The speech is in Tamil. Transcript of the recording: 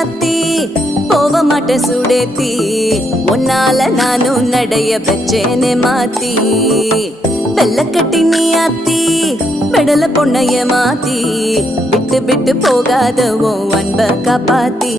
ராசாத்தி போக மாட்ட சுடேத்தி உன்னால நானும் நடைய வச்சேனே மாத்தி வெள்ள கட்டி நீ ஆத்தி பெடல பொண்ணைய மாத்தி விட்டு விட்டு போகாத உன் அன்ப காப்பாத்தி